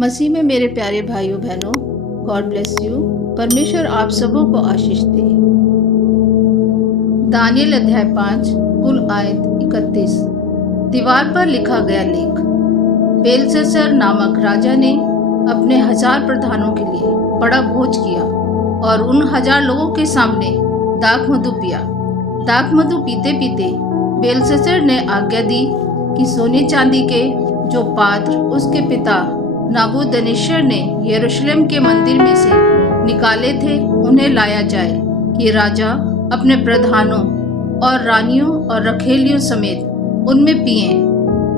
मसीह में मेरे प्यारे भाइयों बहनों, गॉड ब्लेस यू। परमेश्वर आप सबों को आशीष दे। दानियल अध्याय 5 कुल आयत 31। दीवार पर लिखा गया लेख। बेलशस्सर नामक राजा ने अपने 1000 प्रधानों के लिए बड़ा भोज किया और उन 1000 लोगों के सामने दाख मधु पिया। दाख मधु पीते पीते बेलशस्सर ने आज्ञा दी कि सोने चांदी के जो पात्र उसके पिता नबूकदनेस्सर ने यरूशलेम के मंदिर में से निकाले थे उन्हें लाया जाए कि राजा अपने प्रधानों और रानियों और रखेलियों समेत उनमें पिए।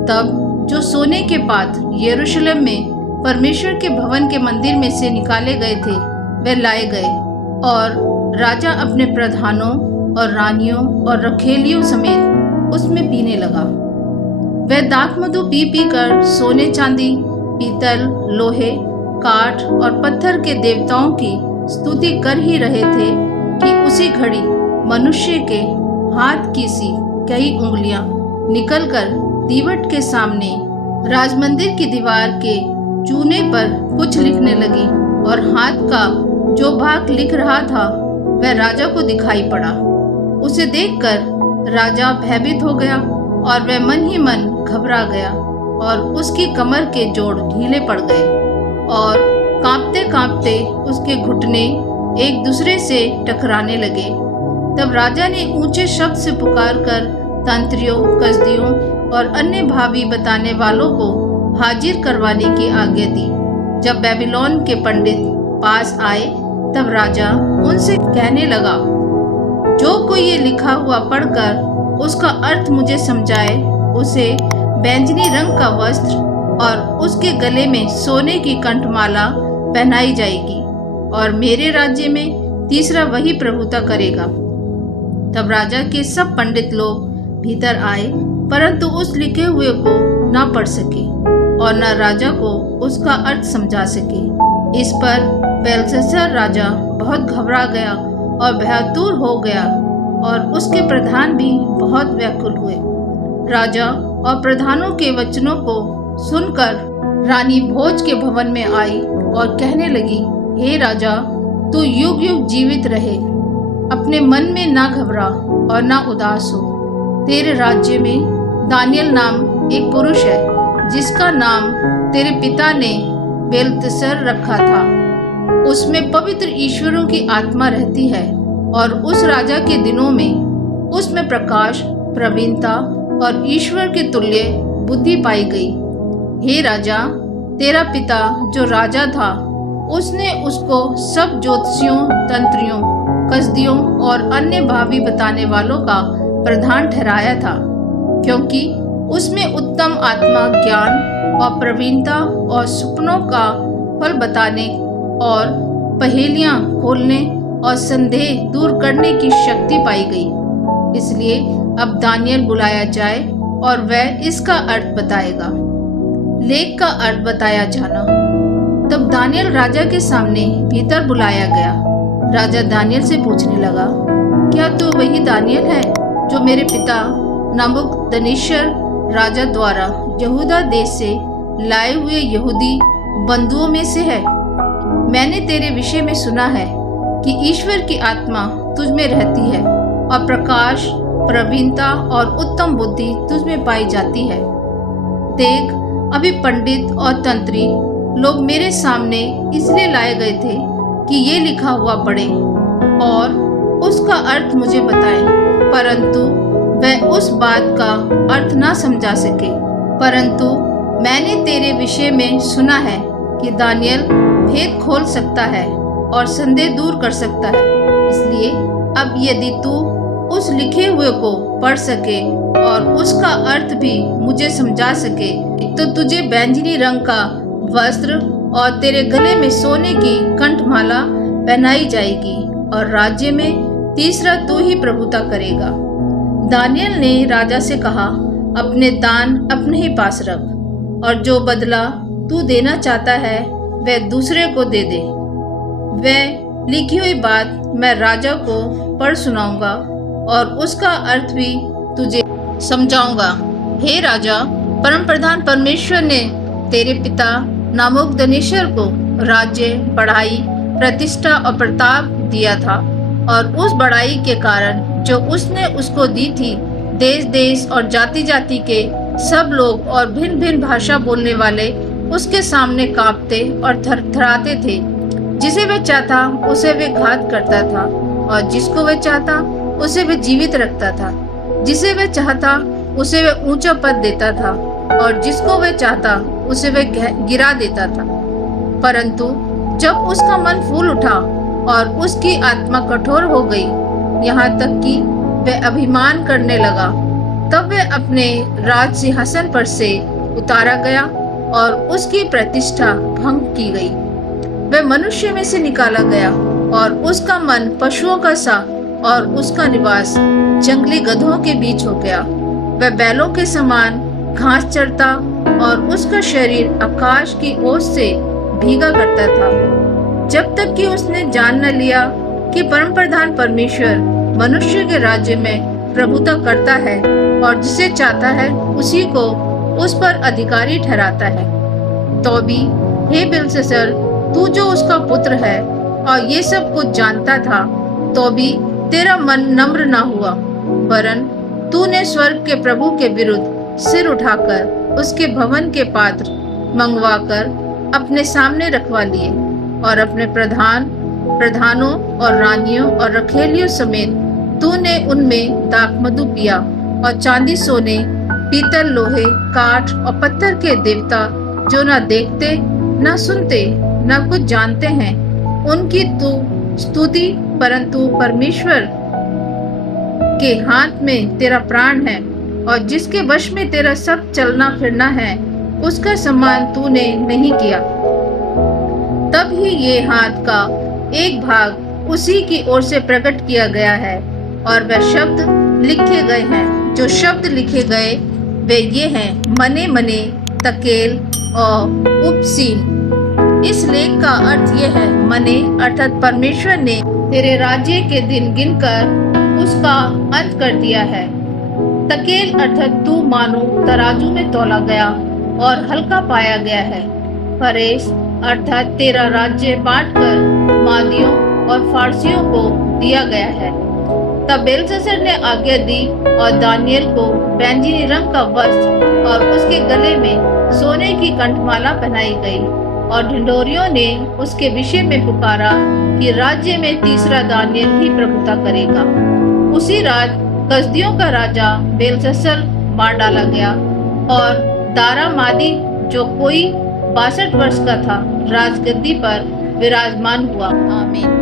तब जो सोने के पात्र यरूशलेम में परमेश्वर के भवन के मंदिर में से निकाले गए थे वे लाए गए और राजा अपने प्रधानों और रानियों और रखेलियों समेत उसमें पीने लगा। वह दाख मधु पी पी कर सोने चांदी पीतल लोहे काठ और पत्थर के देवताओं की स्तुति कर ही रहे थे कि उसी घड़ी मनुष्य के हाथ की सी कई उंगलियां निकलकर दीवट के सामने राजमंदिर की दीवार के चूने पर कुछ लिखने लगी और हाथ का जो भाग लिख रहा था वह राजा को दिखाई पड़ा। उसे देखकर राजा भयभीत हो गया और वह मन ही मन घबरा गया और उसकी कमर के जोड़ ढीले पड़ गए और कांपते कांपते उसके घुटने एक दूसरे से टकराने लगे। तब राजा ने ऊंचे शब्द से पुकारकर तंत्रियों, कसदियों और अन्य भावी बताने वालों को हाजिर करवाने की आज्ञा दी। जब बेबीलोन के पंडित पास आए तब राजा उनसे कहने लगा, जो कोई ये लिखा हुआ पढ़कर उसका अर्थ मुझे समझाए उसे बैंजनी रंग का वस्त्र और उसके गले में सोने की कंठमाला पहनाई जाएगी और मेरे राज्य में तीसरा वही प्रभुता करेगा। तब राजा के सब पंडित लोग भीतर आए परंतु उस लिखे हुए को न पढ़ सके और न राजा को उसका अर्थ समझा सके। इस पर बेलशस्सर राजा बहुत घबरा गया और भयातुर हो गया और उसके प्रधान भी बहुत व्याकुल हुए। राजा और प्रधानों के वचनों को सुनकर रानी भोज के भवन में आई और कहने लगी, हे राजा, तू युग युग जीवित रहे, अपने मन में ना घबरा और ना उदास हो। तेरे राज्य में दानियल नाम एक पुरुष है जिसका नाम तेरे पिता ने बेलशस्सर रखा था। उसमें पवित्र ईश्वरों की आत्मा रहती है और उस राजा के दिनों में उसमें प्रकाश, प्रवीणता और ईश्वर के तुल्य बुद्धि पाई गई। हे राजा, तेरा पिता जो राजा था उसने उसको सब ज्योतिषियों, तंत्रियों, कसदियों और अन्य भावी बताने वालों का प्रधान ठहराया था, क्योंकि उसमें उत्तम आत्मा, ज्ञान और प्रवीणता और सपनों का फल बताने और पहेलियां खोलने और संदेह दूर करने की शक्ति पाई गई। इसलिए अब दानियल बुलाया जाए और वह इसका अर्थ बताएगा। लेख का अर्थ बताया जाना। तब दानियल राजा के सामने भीतर बुलाया गया। राजा दानियल से पूछने लगा, क्या तू वही दानियल है जो मेरे पिता नबूकदनेस्सर राजा द्वारा यहूदा देश से लाए हुए यहूदी बंधुओं में से है? मैंने तेरे विषय में सुना है कि ईश्वर की आत्मा तुझ में रहती है और प्रकाश, प्रवीणता और उत्तम बुद्धि तुझ में पाई जाती है। देख, अभी पंडित और तंत्री लोग मेरे सामने इसलिए लाए गए थे कि ये लिखा हुआ पढ़े और उसका अर्थ मुझे बताएं, परंतु वह उस बात का अर्थ ना समझा सके। परंतु मैंने तेरे विषय में सुना है कि दानियल भेद खोल सकता है और संदेह दूर कर सकता है। इसलिए अब यदि तू उस लिखे हुए को पढ़ सके और उसका अर्थ भी मुझे समझा सके तो तुझे बैंजनी रंग का वस्त्र और तेरे गले में सोने की कंठमाला पहनाई जाएगी और राज्य में तीसरा तू ही प्रभुता करेगा। दानियल ने राजा से कहा, अपने दान अपने ही पास रख और जो बदला तू देना चाहता है वह दूसरे को दे दे। वह लिखी हुई बात मैं राजा को पढ़ सुनाऊंगा और उसका अर्थ भी तुझे समझाऊंगा। हे राजा, परम प्रधान परमेश्वर ने तेरे पिता नाबूकदनेस्सर को राज्य, बढ़ाई, प्रतिष्ठा और प्रताप दिया था, और उस बढ़ाई के कारण जो उसने उसको दी थी, देश देश और जाति जाति के सब लोग और भिन्न भिन्न भाषा बोलने वाले उसके सामने कांपते और थरथराते थे। जिसे वह चाहता उसे वह घात करता था, और जिसको वह चाहता उसे वह जीवित रखता था। जिसे वह चाहता उसे वह ऊंचा पद देता था, और जिसको वह चाहता उसे वह गिरा देता था। परंतु जब उसका मन फूल उठा और उसकी आत्मा कठोर हो गई, यहाँ तक कि वह अभिमान करने लगा, तब वह अपने राज सिंहासन पर से उतारा गया और उसकी प्रतिष्ठा भंग की गई। वह मनुष्य में से निकाला गया, और उसका मन पशुओं का सा और उसका निवास जंगली गधों के बीच हो गया। वह बैलों के समान घास चरता, और उसका शरीर आकाश की ओस से भीगा करता था, जब तक कि उसने जान न लिया कि परम प्रधान परमेश्वर मनुष्य के राज्य में प्रभुता करता है, और जिसे चाहता है उसी को उस पर अधिकारी ठहराता है। तो भी हे बेलशस्सर, तू जो उसका पुत्र है और ये सब कुछ जानता था, तो भी तेरा मन नम्र न हुआ, वरन तूने स्वर्ग के प्रभु के विरुद्ध सिर उठाकर उसके भवन के पात्र मंगवाकर अपने सामने रखवा लिए, और अपने प्रधानों और रानियों और रखेलियों समेत तूने उनमें दाखमधु पिया, और चांदी, सोने, पीतल, लोहे, काठ और पत्थर के देवता जो न देखते न सुनते न कुछ जानते हैं, उनकी तू स्तुति, परंतु परमेश्वर के हाथ में तेरा प्राण है, और जिसके वश में तेरा सब चलना फिरना है, उसका सम्मान तूने नहीं किया। तब ही ये हाथ का एक भाग उसी की ओर से प्रकट किया गया है, और वह शब्द लिखे गए हैं। जो शब्द लिखे गए वे ये हैं, मने मने, तकेल और उपसीन। इस लेख का अर्थ यह है, मने अर्थात परमेश्वर ने तेरे राज्य के दिन गिनकर उसका अंत कर दिया है। तकेल अर्थात तू मानो तराजू में तौला गया और हल्का पाया गया है। फरेस अर्थात तेरा राज्य बांटकर मादियों और फारसियों को दिया गया है। तब बेलशस्सर ने आज्ञा दी, और दानियेल को बैंजनी रंग का वस्त्र और उसके गले में सोने की कंठमाला पहनाई गई, और ढिंढोरियों ने उसके विषय में पुकारा कि राज्य में तीसरा दानियेल ही प्रभुता करेगा। उसी रात कसदियों का राजा बेलशस्सर मार डाला गया, और दारामादी जो कोई 62 वर्ष का था राजगद्दी पर विराजमान हुआ। आमीन।